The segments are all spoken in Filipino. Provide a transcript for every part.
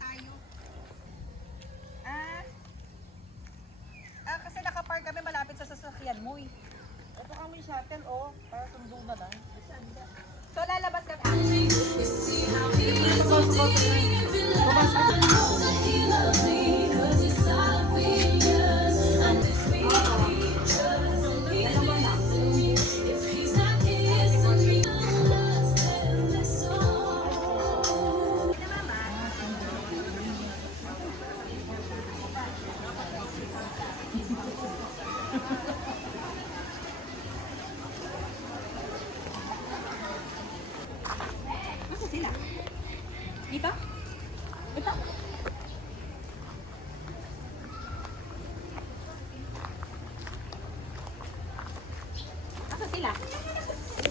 tayo. Kasi nakapark kami malapit sa sasakyan mo eh. Ito kami shuttle, oh. Para sundo na lang. So lalabas kami. Masa sila? Dito? Ito? Masa sila?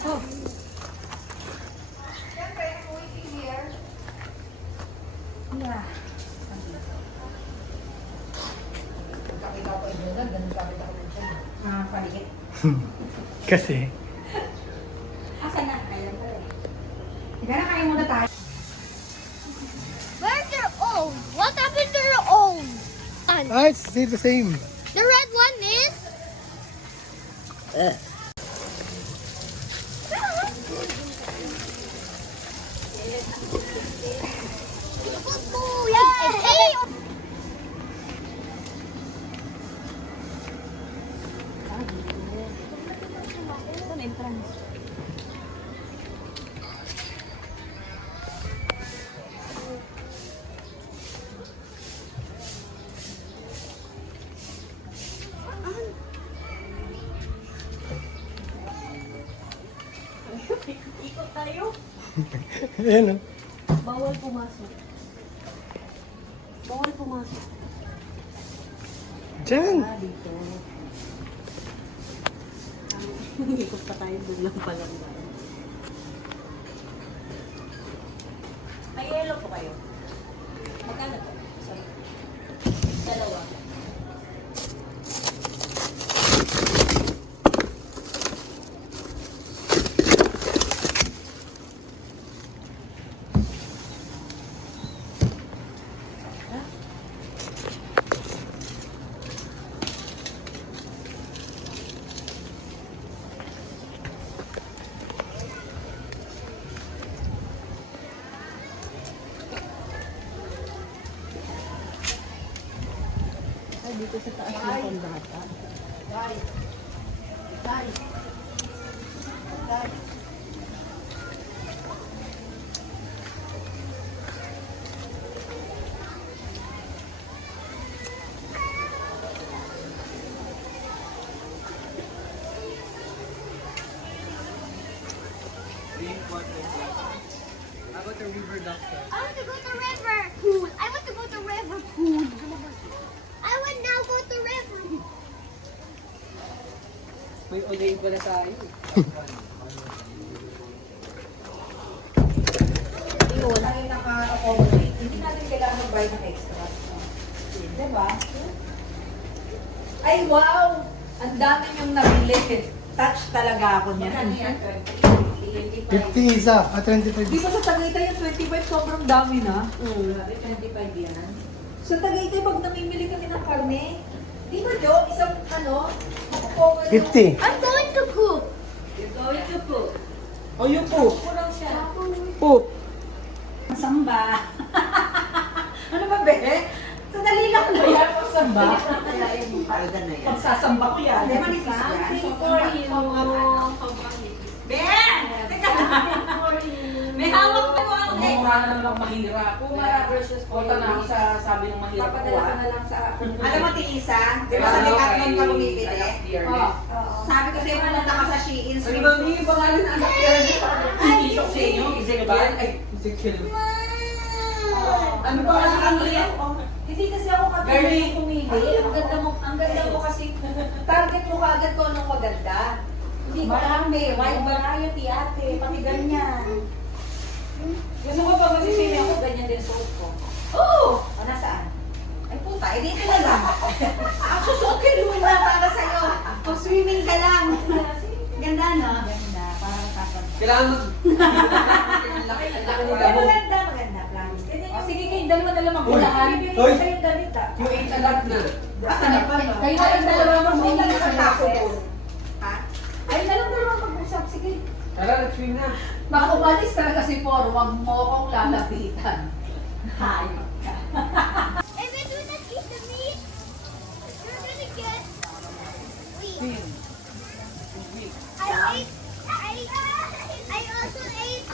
Oh. Yeah. Paligid. Kasi, Asan na? Kaya mo. Higa na, kain muna tayo. Where's their own? What happened to their own? it's still the same. The red one is? Yay! Saan entrance? Ikot tayo. Ayan o. Bawal pumasok. Bawal pumasok. Diyan. Dito. Ikot pa tayo, doon lang pala. May yellow po kayo. Magkano po? Sorry. Dalawa. Ay, dito sa taas ng pandata. How about the river doctor? I want to go to river pool. I want to go to river pool. I would now go to river. May unayin pala tayo. Yun, ang naka-accommodate. Hindi natin kailangan mag-buy ng extra. Diba? Ay, wow! Ang dami niyong nabili. Touch talaga ako niyan. 50 isa, 25. Di ba sa Tagaytay yung 25 sobrang dami na? 25 yan. Sa Tagaytay, pag namimili kami ng karne, di ba, Jo? Isang makukover 50. I'm going to poop. You're going to poop. Oh, you poop. Kurang siya. Poop. Samba. Ano ba, be? Sandali lang na yan, pagsamba. Kaya yung palda na yan. Pagsasamba ko yan. Di ba, Nika? For you. Ben! Teka na. May hawak pa ko ang neck. Mura na lang mahirap. Pumara versus Punta na ako sa sabi ng mahirap. Papadala ko na lang sa... Alam mo, Tiisa? Di ba sa Decathlon ka bumibili? Oo. Sabi ko sa'yo, pumunta ka sa Shein. Ano ba yung pangalan ng anak niya? Iisok sa inyo? Ezekiel? Ay, Ezekiel. Ano ba ang liyan? Hindi kasi ako Very- katulad pumili. Ang ganda mo kasi. Target mo kaagad ko anong maganda. Hindi ko marami. Wide variety ate. Pati ganyan. Gusto ko pag masisili ako, ganyan din suot ko. Oo! O, nasaan? Ay puta, eh dito na lang. Ang susukin mo na para sa'yo. Pag swimming ka lang. Ganda, no? Ganda. Parang kapag. Kailangan mag... Ay, maganda, maganda. Promise. O, sige kayo dalawa magulahan. Hoy! Yung damit ah. Yung 8 alat na. Asa na pa no? Kayo lang dalawa May mag-uusap sa sa tao lakas. doon. Ha? Ay, dalawa mag-usap. Sige. Tara, nag-swim na. Baka umalis talaga si Por, huwag mo akong lalapitan. Hayop ka. If I do not eat the meat, you're gonna get weak. I also ate.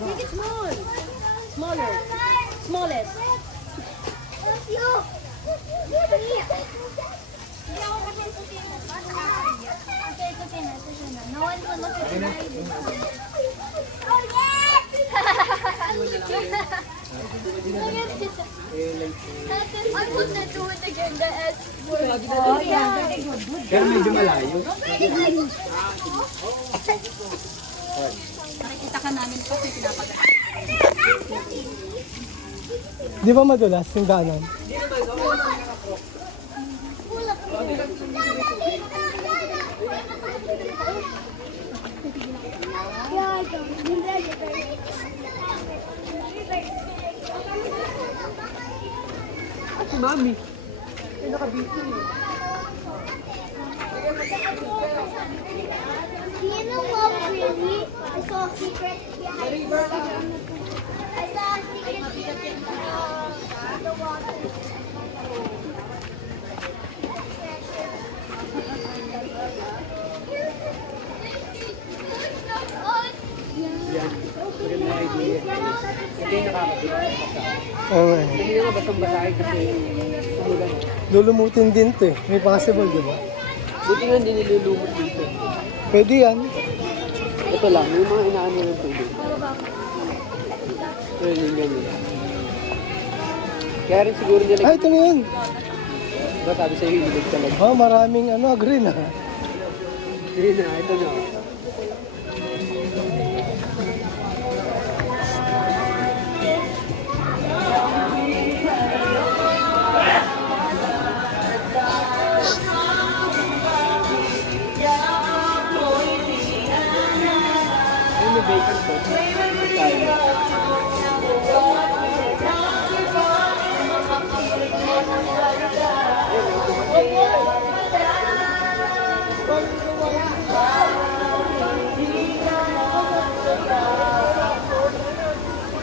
Make it small. Smaller. Smallest. No one will look at me. Oh yes! I will not do it again. The S word. Oh, yeah. Very good. Good. Pero medyo malayo. Nakikita ka namin kasi pinapagat. Di ba madulas yung daanan? Si Mami. Do you know what really? I saw a secret behind the I saw a secret behind the water. Oo nga. Hindi naman basang-basahin kasi umulan. Lulumutin din to eh. May possible, di ba? Buti nga hindi nilulumot dito. Pwede yan. Ito lang, yung mga inaano ng tubig. Yun, yun, yun. Kaya rin siguro nila. Ay, ito na yun. Diba sabi sa'yo, hilig talaga. Oh, maraming green ah. Hindi na, ito na. Ayun, may bacon po. Tayo.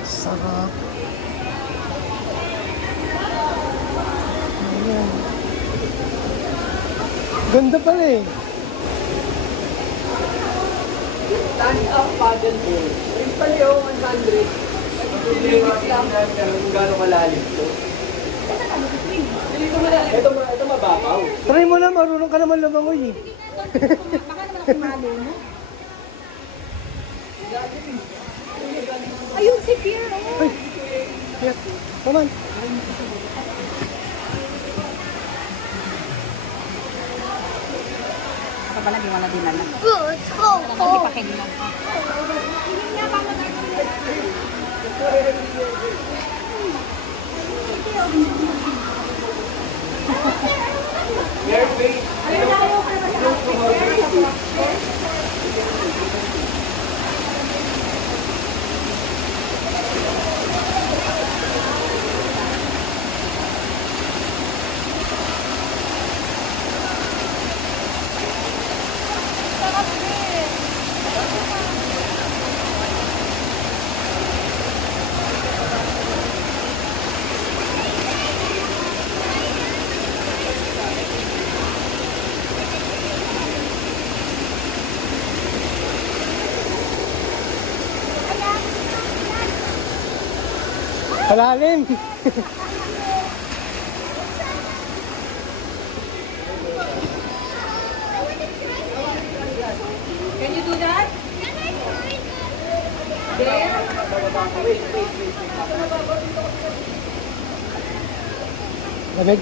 Sarap. Ayan. Ganda pala eh. Stand-up paddleboard. Yung pala yung 100. Limit lang kung gano'ng kalalim ito. Ito malalim. Ito mababaw. Try mo na, marunong ka naman lumangoy eh. Baka naman ako malo, no? Ayun si Pierre. Oh. Ay, yeah. Come on. Baka pala di wala dinala. Good. Oh, Hindi pa oh. kinila. Palalim. Can you do that? Lamig.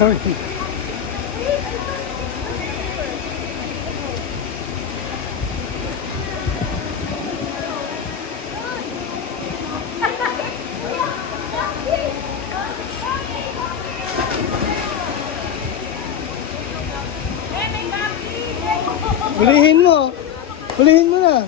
Sorry. Hulihin mo. Hulihin mo na.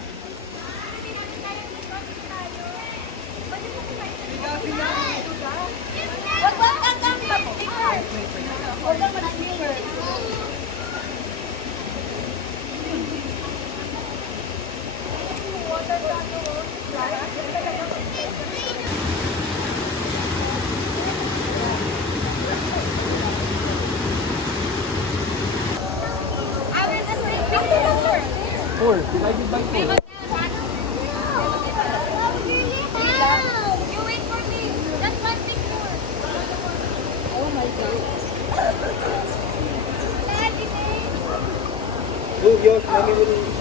Four, divided by 4. You wait for me. That's one big more. Oh my god. Daddy, Move yours, mommy will...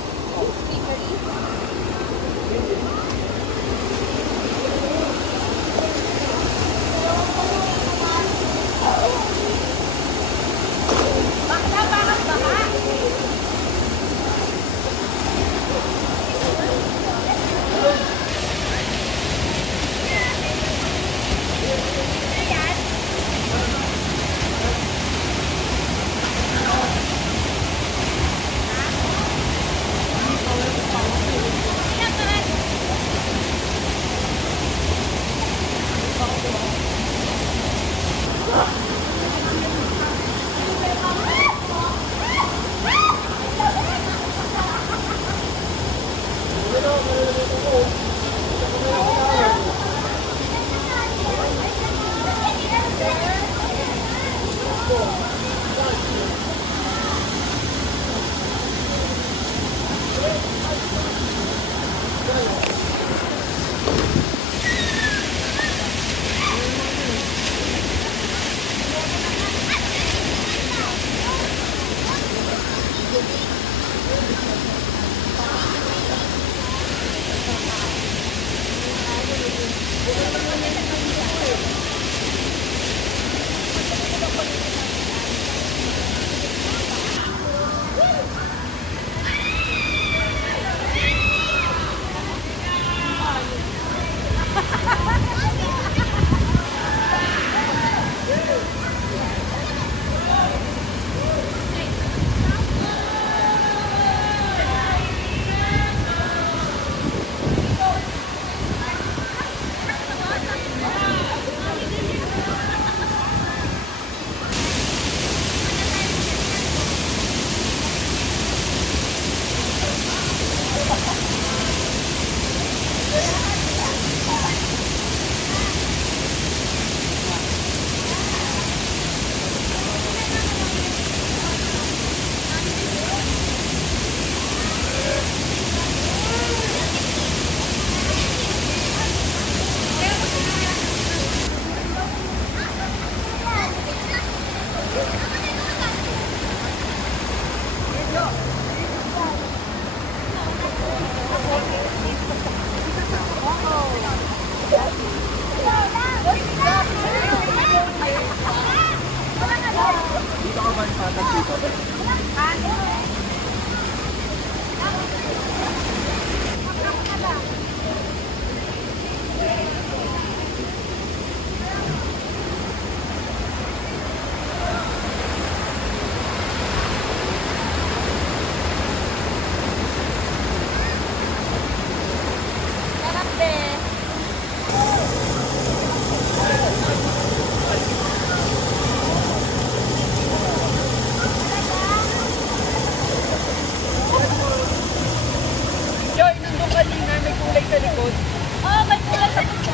Joy, nandun kanina, may kulay sa likod. Oh, may kulay sa puso.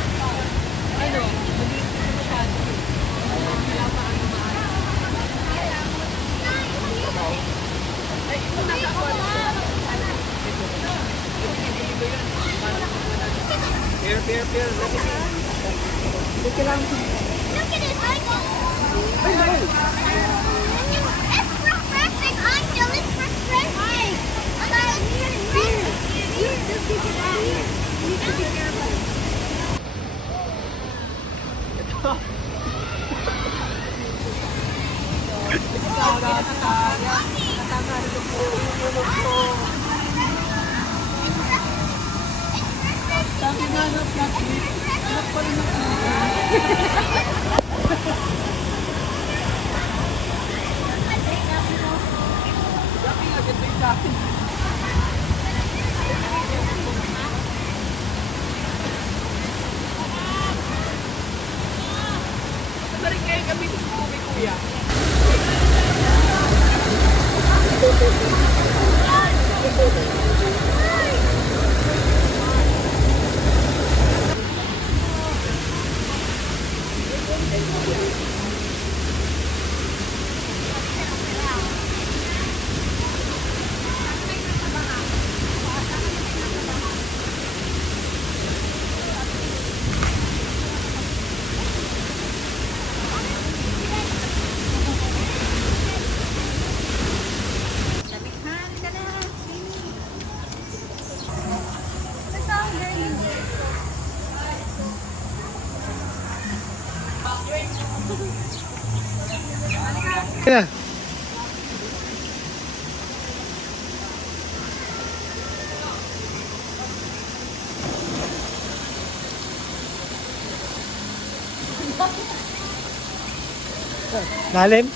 Ano? Maliit na masyado. Wala pa ano Ay, ito na sa ako. Here, here, here. Let me see. Look at it. Look at it, Michael. Ay, ay. It's refreshing, Angel. It's refreshing. You need to be careful. Sabihan ka na. Basta ang girl. Kaya. Lalim?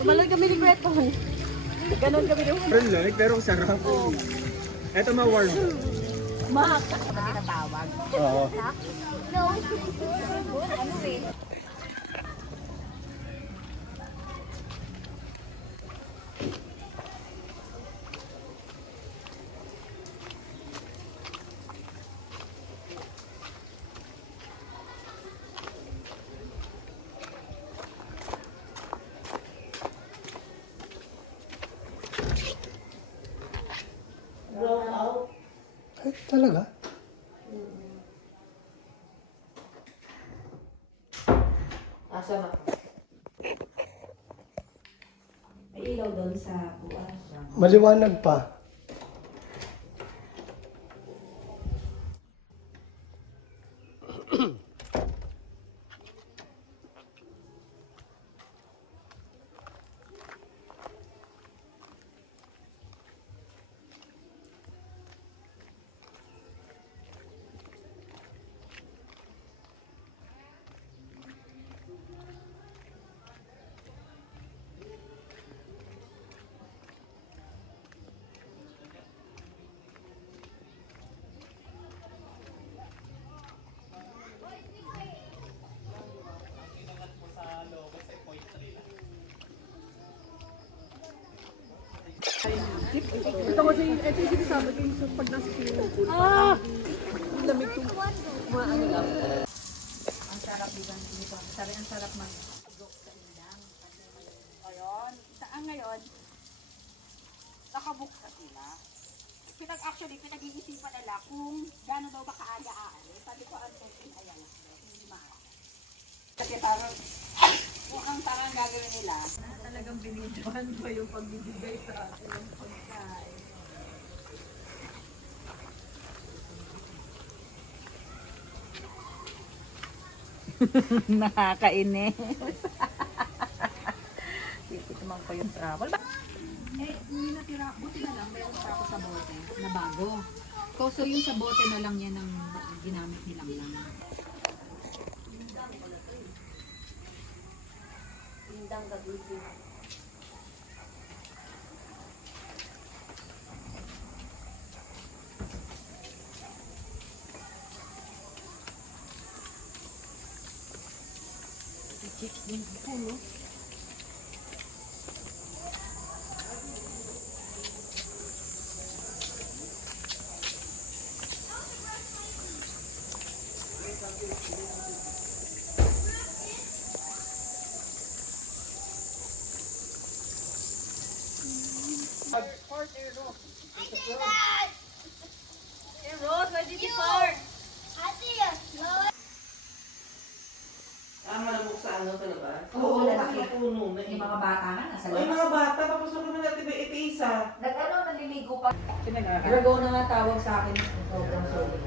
Tumalon kami ni Greton. Ganon kami doon. Pero sarap. Ito ma-warm. Mahak ka ba tinatawag? Oo. No. Ano eh? Ay, talaga? Asa na? May ilaw doon sa buwan. Maliwanag pa. Ito kasi, ito yung sinasabi ko yung pag nasa swimming pool. Yung lamig yung mga ano lang. Ang sarap dito. Sabi ang sarap mag-gok sa ilang. Ayun. Saan ngayon? Nakabook na sila. Actually, pinag-iisipan nila kung gano'n daw ba kaaga aalis. Sabi ko, ang check-in ay alas daw. Hindi maaga. Mukhang parang gagawin nila. Talagang binidyohan ko yung pagbibigay sa akin ng pagkain. Nakakainis. Dito naman ko yung travel. Eh, hindi natira. Buti na lang, meron pa ako sa bote na bago. So yung sa bote na lang yan ang ginamit nilang lang. Malamok sa ano sa labas? Oo, kasi kasi puno na Yung mga bata nga nasa Ay, labas. mga bata, tapos ako naman natin may itiisa. Nag-ano, naliligo pa. Pinag-aaral. Drago na nga tawag sa akin ng program solid.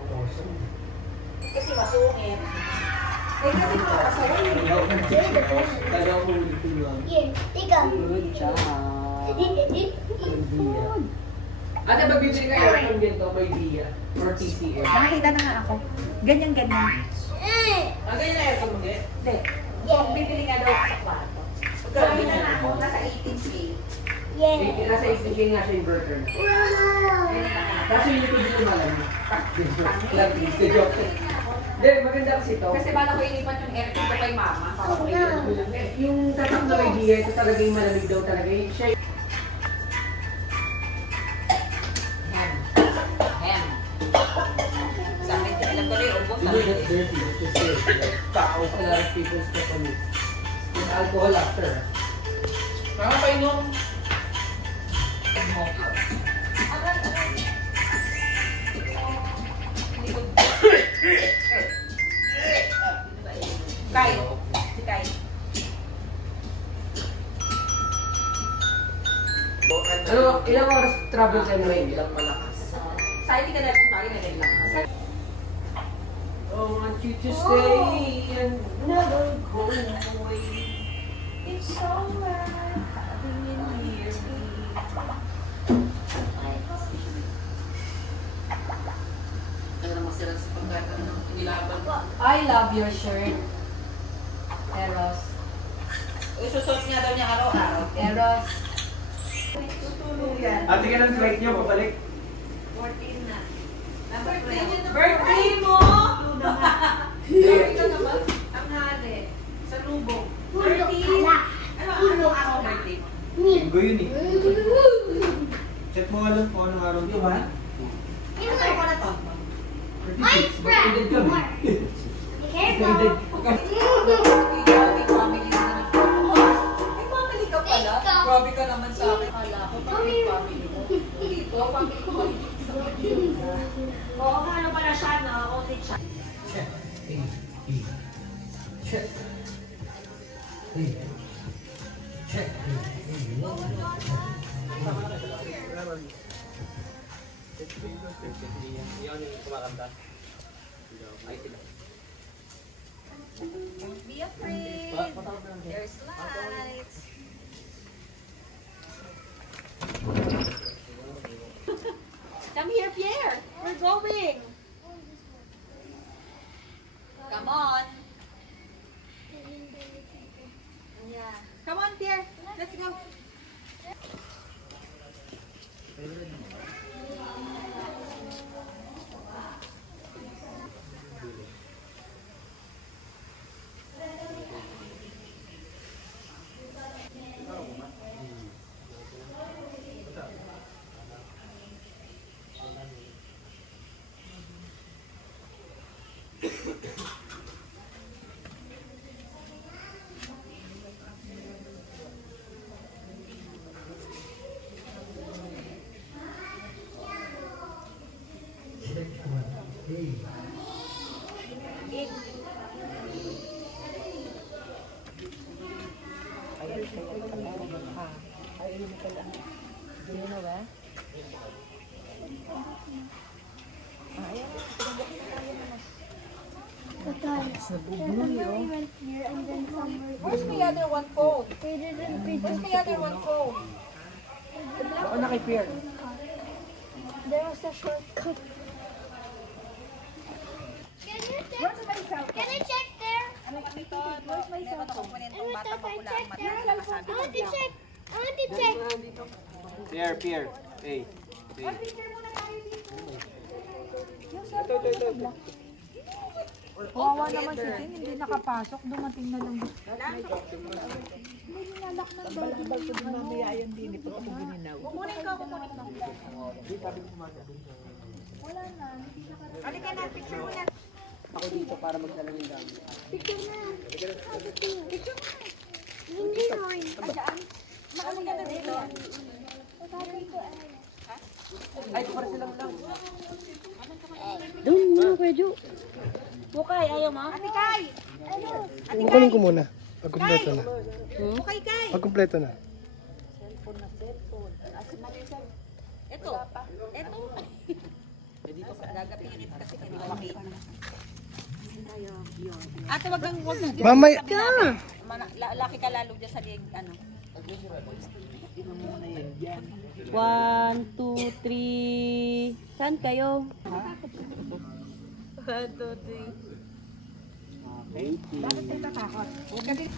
Kasi masungit. Eh kasi makakasaway. Talagang huli ko lang. Good job. Ate, magbibili ka aircon ganito, may dia. Or TCM. Nakakita na nga ako. Ganyan-ganyan. Ang ganyan na aircon mo, Ge? Hindi. Kung bibili nga daw ako sa kwarto. Nakakita na ako. Nasa 18K. Nasa isipin nga siya inverter. Kaso yung likod dito malamig. Lang, please. The joke. Hindi, maganda kasi ito. Kasi bala ko inipan yung aircon ko kay mama. Para ko Yung tatak na may dia, ito talaga yung malamig daw talaga. Siya Sa akin, alam ko na yung ubos. You know that's dirty. It's just like, tao, a lot of people step on it. With alcohol after. Nakapainom. Kay. Si Kay. Ano, ilang oras travel sa inyo? Ilang malakas? Sa hindi ka na kung tayo na rin lang. I want you to stay and never go away. It's alright having you near me. Ano naman sila sa pagkakita ng nilaban? I love your shirt. Eros. Isusot niya daw niya araw-araw. Eros. Tutulong yan. Ate ka ng flight niyo, papalik? 14 na. Number Birthday mo! Luna nga. Birthday ka naman. Ang hali. Sa lubong. Hulog 13. pala. Ano araw birthday mo? Linggo yun eh. Check mo alam kung anong araw Di ba? Ano tayo ko na to? 36. Bakit kami? Careful. Grabe, family na naman. Ay, family ka pala? Ikaw. Grabe ka naman sa akin. Kala ko, family mo. Dito, family ko. Oo, ano pala siya, no? Only siya. Check. Check. Check. Don't be afraid. There's lights. Come here, Pierre. We're going. Come on. Yeah. Come on, Pierre. Let's go. Remember we went here and then somewhere. Where's the other one phone? We didn't Where's the other one phone? Oo, naki-pair. There was a shortcut. Can you check? Can you check there? Where's my cell phone? And what if I check there? I want to check. I want to check. Pierre. Hey. Kawawa naman si Tin, hindi nakapasok, dumating na lang. May hinalak ng daddy. Kukunin ka. Halika na, picture mo na. Ako dito para magdala ng gamit. Picture na. Picture na. Hindi rin. Maano ka na dito? Sabi ko Ay, para silang lang. Doon mo, Kuya Jo. Bukay, ayaw mo? Ate Kai! Ano? Kukunin ko muna. Pag kumpleto na. Bukay Kai! Pag kumpleto na. Ito. Gagapirit kasi hindi ko makita. Ate, wag kang Mamaya. laki ka lalo dyan sa lig, ano. 1, 2, 3. Saan kayo? Okay. Bakit tayo tatakot? Huwag ka din.